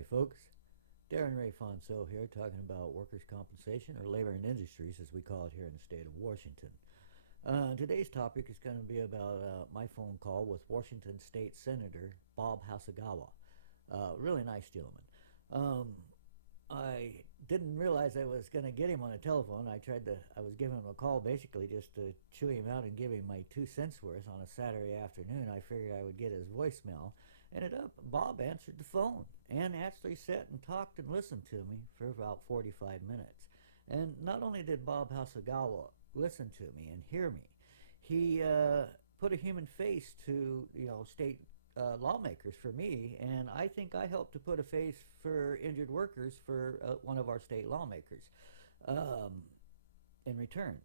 Howdy, folks. Darren Ray Fonso here, talking about workers' compensation, or labor and industries, as we call it here in the state of Washington. Today's topic is going to be about my phone call with Washington State Senator Bob Hasegawa. Really nice gentleman. I didn't realize I was going to get him on the telephone. I was giving him a call basically just to chew him out and give him my 2 cents worth on a Saturday afternoon. I figured I would get his voicemail. Ended up, Bob answered the phone and actually sat and talked and listened to me for about 45 minutes. And not only did Bob Hasegawa listen to me and hear me, he put a human face to state lawmakers for me, and I think I helped to put a face for injured workers for one of our state lawmakers in return.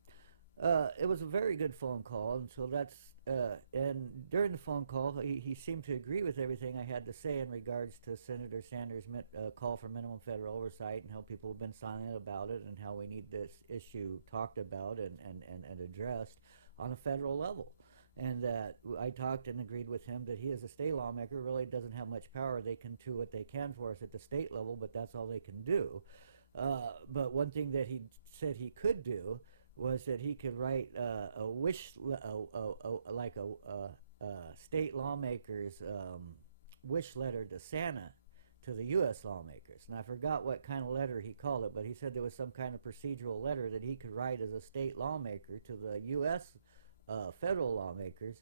It was a very good phone call, and so and during the phone call, he seemed to agree with everything I had to say in regards to Senator Sanders' call for minimum federal oversight and how people have been silent about it and how we need this issue talked about and addressed on a federal level. And that I talked and agreed with him that he, as a state lawmaker, really doesn't have much power. They can do what they can for us at the state level, but that's all they can do. But one thing that he said he could do was that he could write a wish, like a state lawmaker's wish letter to Santa, to the U.S. lawmakers. And I forgot what kind of letter he called it, but he said there was some kind of procedural letter that he could write as a state lawmaker to the U.S. Federal lawmakers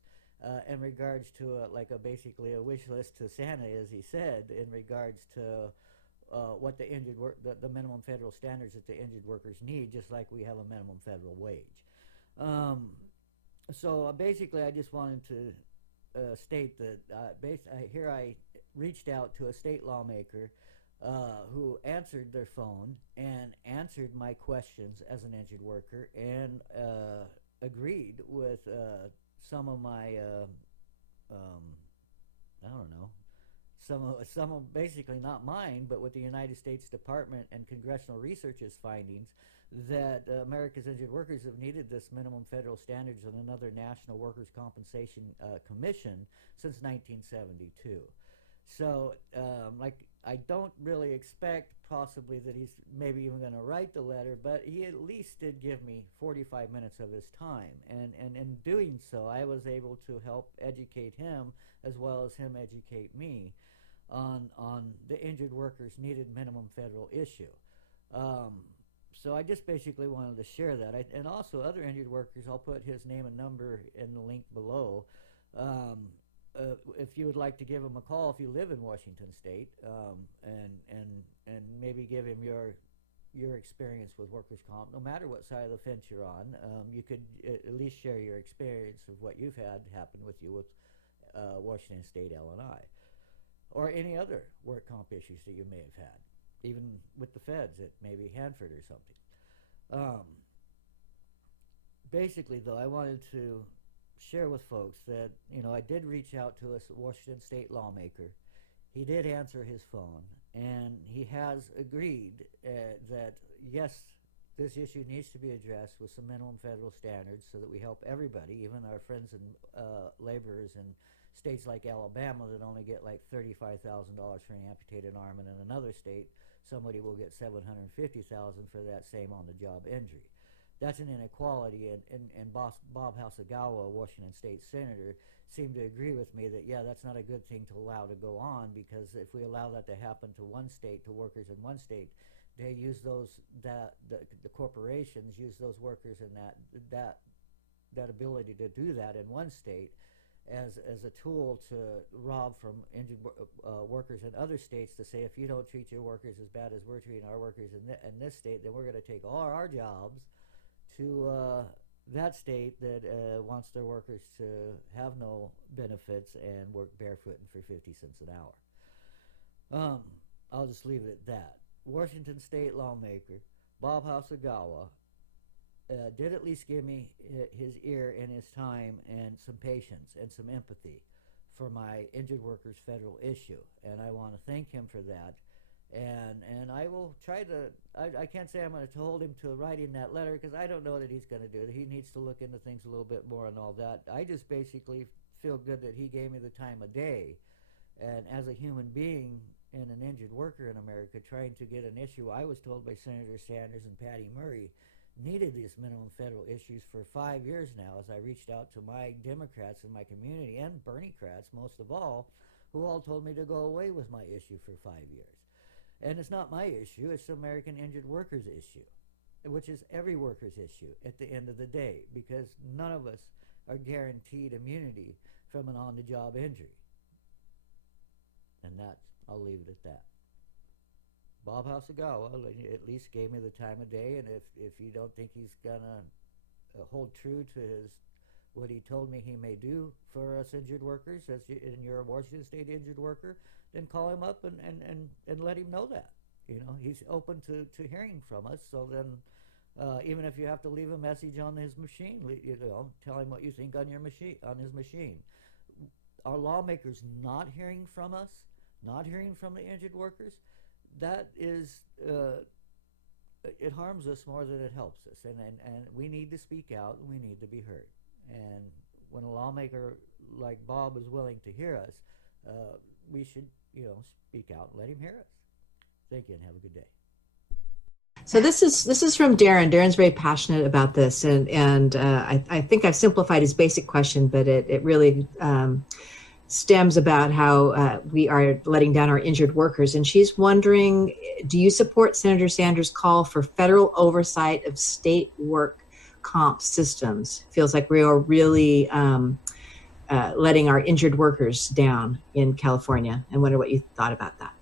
in regards to basically a wish list to Santa, as he said, in regards to what the minimum federal standards that the injured workers need, just like we have a minimum federal wage. So basically, I just wanted to state that here I reached out to a state lawmaker who answered their phone and answered my questions as an injured worker and agreed with some of my I don't know, some of basically not mine, but with the United States Department and Congressional Research's findings that America's injured workers have needed this minimum federal standards and another national workers' compensation commission since 1972. So, I don't really expect possibly that he's maybe even going to write the letter, but he at least did give me 45 minutes of his time. And in doing so, I was able to help educate him as well as him educate me on the injured workers needed minimum federal issue. So I just basically wanted to share that. And also other injured workers, I'll put his name and number in the link below. If you would like to give him a call if you live in Washington State, and maybe give him your experience with workers' comp, no matter what side of the fence you're on, you could at least share your experience of what you've had happen with you with Washington State L&I, or any other work comp issues that you may have had, even with the feds at maybe Hanford or something. Basically, though, I wanted to share with folks that I did reach out to a Washington State lawmaker. He did answer his phone, and he has agreed that yes, this issue needs to be addressed with some minimum federal standards so that we help everybody, even our friends and laborers in states like Alabama that only get like $35,000 for an amputated arm, and in another state somebody will get $750,000 for that same on-the-job injury. That's an inequality, and Bob Hasegawa, a Washington State Senator, seemed to agree with me that, yeah, that's not a good thing to allow to go on, because if we allow that to happen to one state, to workers in one state, they use the corporations use those workers and that ability to do that in one state as a tool to rob from injured workers in other states, to say, if you don't treat your workers as bad as we're treating our workers in this state, then we're going to take all our jobs to that state that wants their workers to have no benefits and work barefooting for 50 cents an hour. I'll just leave it at that. Washington State lawmaker Bob Hasegawa did at least give me his ear and his time and some patience and some empathy for my injured workers federal issue, and I want to thank him for that. And I will try to, I can't say I'm going to hold him to writing that letter, because I don't know that he's going to do it. He needs to look into things a little bit more and all that. I just basically feel good that he gave me the time of day. And as a human being, and an injured worker in America trying to get an issue I was told by Senator Sanders and Patty Murray needed these minimum federal issues for 5 years now, as I reached out to my Democrats in my community and Bernie-crats most of all, who all told me to go away with my issue for 5 years. And it's not my issue, it's the American Injured Workers issue, which is every worker's issue at the end of the day, because none of us are guaranteed immunity from an on-the-job injury. And I'll leave it at that. Bob Hasegawa at least gave me the time of day, and if you don't think he's gonna hold true to what he told me he may do for us injured workers, and you're a Washington State injured worker, then call him up and let him know that. You know, he's open to hearing from us. So then, even if you have to leave a message on his machine, tell him what you think on his machine. Our lawmakers not hearing from us, not hearing from the injured workers, that is, it harms us more than it helps us. And we need to speak out, and we need to be heard. And when a lawmaker like Bob is willing to hear us, we should, speak out and let him hear us. Thank you, and have a good day. So this is from Darren. Darren's very passionate about this, and I think I've simplified his basic question, but it really stems about how we are letting down our injured workers. And she's wondering, do you support Senator Sanders' call for federal oversight of state work comp systems? Feels like we are really letting our injured workers down in California, and wonder what you thought about that.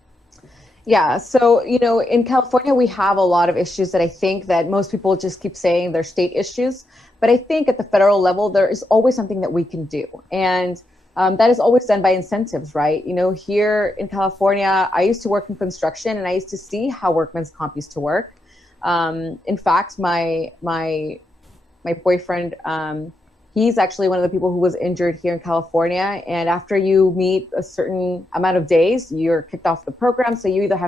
Yeah, so, in California, we have a lot of issues that I think that most people just keep saying they're state issues. But I think at the federal level, there is always something that we can do. And that is always done by incentives, right? Here in California, I used to work in construction, and I used to see how workman's comp used to work. In fact, my boyfriend, he's actually one of the people who was injured here in California. And after you meet a certain amount of days, you're kicked off the program. So you either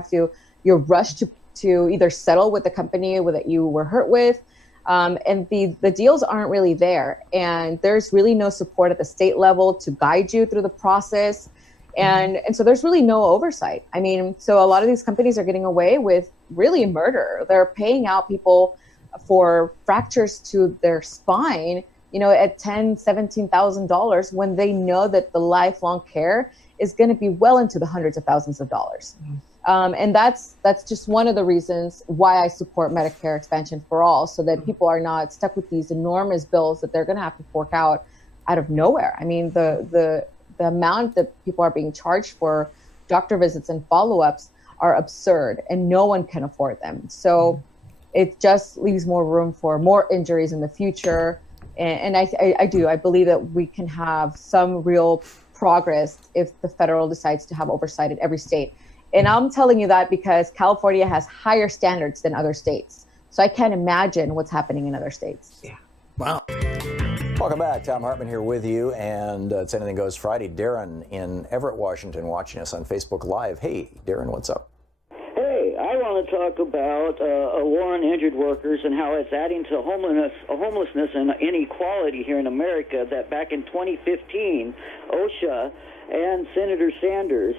you're rushed to either settle with the company that you were hurt with. And the deals aren't really there. And there's really no support at the state level to guide you through the process. And so there's really no oversight. I mean, so a lot of these companies are getting away with really murder. They're paying out people for fractures to their spine, at $10,000, $17,000 when they know that the lifelong care is going to be well into the hundreds of thousands of dollars. And that's just one of the reasons why I support Medicare expansion for all, so that people are not stuck with these enormous bills that they're going to have to fork out of nowhere. I mean, the amount that people are being charged for doctor visits and follow-ups are absurd, and no one can afford them. So it just leaves more room for more injuries in the future. And I believe that we can have some real progress if the federal decides to have oversight in every state. And I'm telling you that because California has higher standards than other states. So I can't imagine what's happening in other states. Yeah. Wow. Welcome back. Tom Hartman here with you. And it's Anything Goes Friday. Darren in Everett, Washington, watching us on Facebook Live. Hey, Darren, what's up? Hey, I want to talk about a war on injured workers and how it's adding to homelessness and inequality here in America. That back in 2015, OSHA and Senator Sanders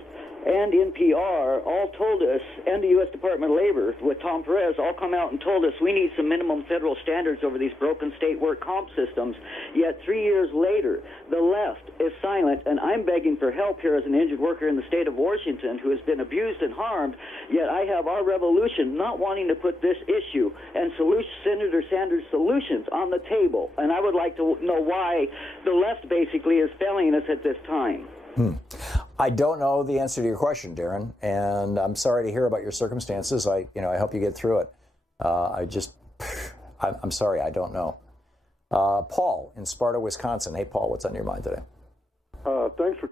and NPR all told us, and the U.S. Department of Labor with Tom Perez all come out and told us we need some minimum federal standards over these broken state work comp systems. Yet 3 years later, the left is silent, and I'm begging for help here as an injured worker in the state of Washington who has been abused and harmed. Yet I have our revolution not wanting to put this issue and Senator Sanders' solutions on the table. And I would like to know why the left basically is failing us at this time. I don't know the answer to your question, Darren, and I'm sorry to hear about your circumstances. I hope you get through it. I'm sorry, I don't know. Paul in Sparta, Wisconsin. Hey, Paul, what's on your mind today? Thanks for